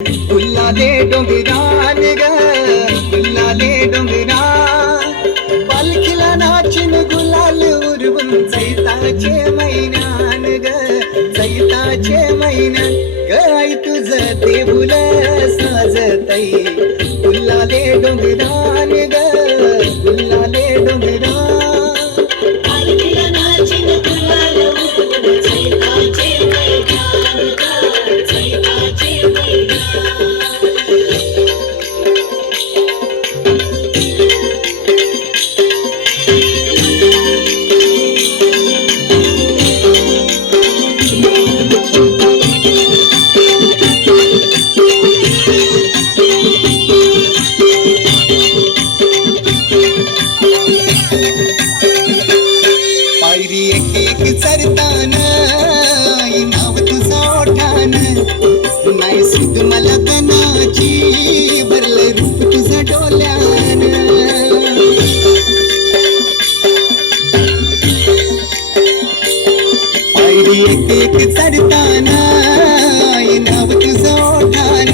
गुल्लाले डोंगरान ग गुल्लाले डोंगरा पालखीला नाचिन गुलाल उरवून चैताचे मैनान ग चैताचे मैनान ग आई तुझं देऊळ साजतई गुल्लाले डोंगरान ग गुल्लाले डोंगरा पालखीला नाचिन गुलाल उरवून चैताचे मैनान ग चैताचे मैनान पायरी एक एक चरताना आई नाव तुझं ओठान नाही सुद मला कणाची भरलं रूप तुझं डोल्यान पायरी एक एक चरताना आई नाव तुझं ओठान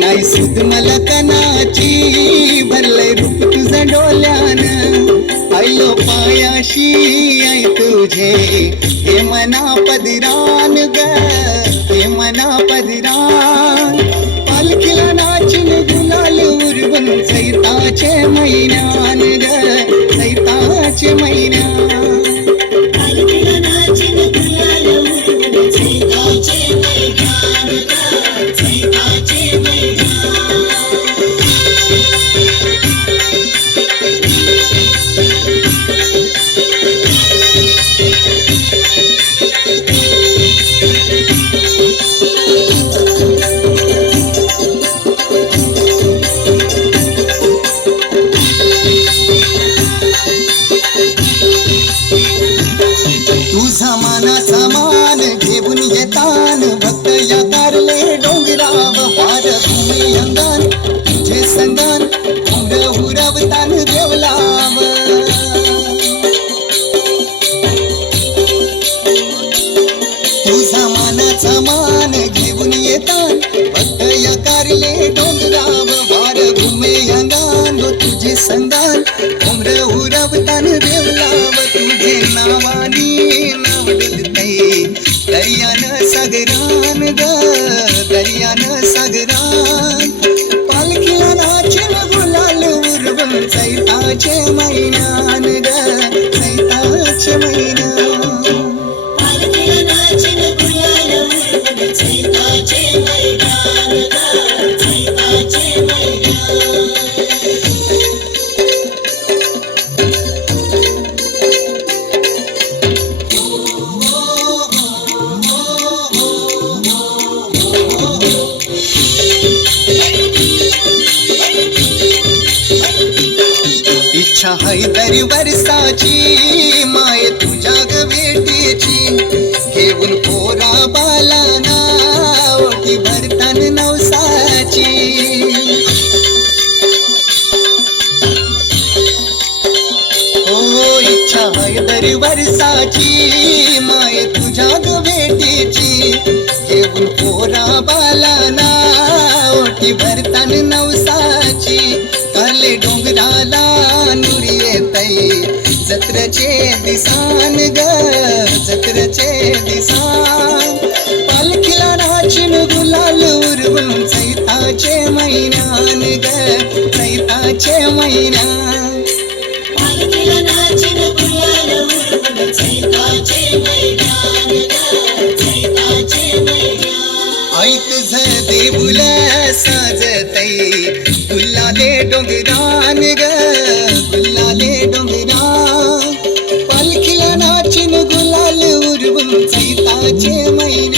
नाही सुद मला कणाची भरलं रूप तुझं डोल्यान आयलो पायाशी आई तुझे हे मना पदरान ग हे मना पदरान पालखीला नाचिन गुलाल उरवून चैताचे मैनान ग चैताचे मैनान पालखीला नाचिन गुलाल उरवून चैताचे मैनान ग चैताचे मैनान तुझा मानाचा मान घेऊन येतान भक्त या तारले डोंगराव वार भूमी अंगण तुझे संगण उमर उरवतान देवलाव तुझा मानाचा मान घेऊन येतान भक्त या तारले डोंगराव वार भूमी अंगण तुझे संगण उमर उरवतान देवलाव तुझे नावानी दर्यान सागरान ग दर्यान सागरान पालखीला नाचिन गुलाल उरवून चैताचे मैनान ग चैताचे मैनान पालखीला नाचिन गुलाल उरवून चैताचे मैनान ग चैताचे मैनान इच्छा हैदरी वर्षाची माय तुझ्या ग भेटीची घेऊन पोरा बालाना ओटी भरतान नवसाची हो इच्छा हैदरी वर्षाची माय तुझ्या ग भेटीची घेऊन पोरा बालाना ओटी भरतान नवसाची करले डोंगराला नुरी येतई जत्रचे दिसान ग जत्रचे दिसान पालखीला नाचिन गुलाल उरवून चैताचे मैनान ग चैताचे मैनान पालखीला नाचिन गुलाल उरवून चैताचे मैनान ग चैताचे मैनान आई तुझं देऊळ साजतई गुल्लाले डोंगरान ग गुल्लाले डोंगरा पालखीला नाचिन गुलाल उरवून चैताचे मैनान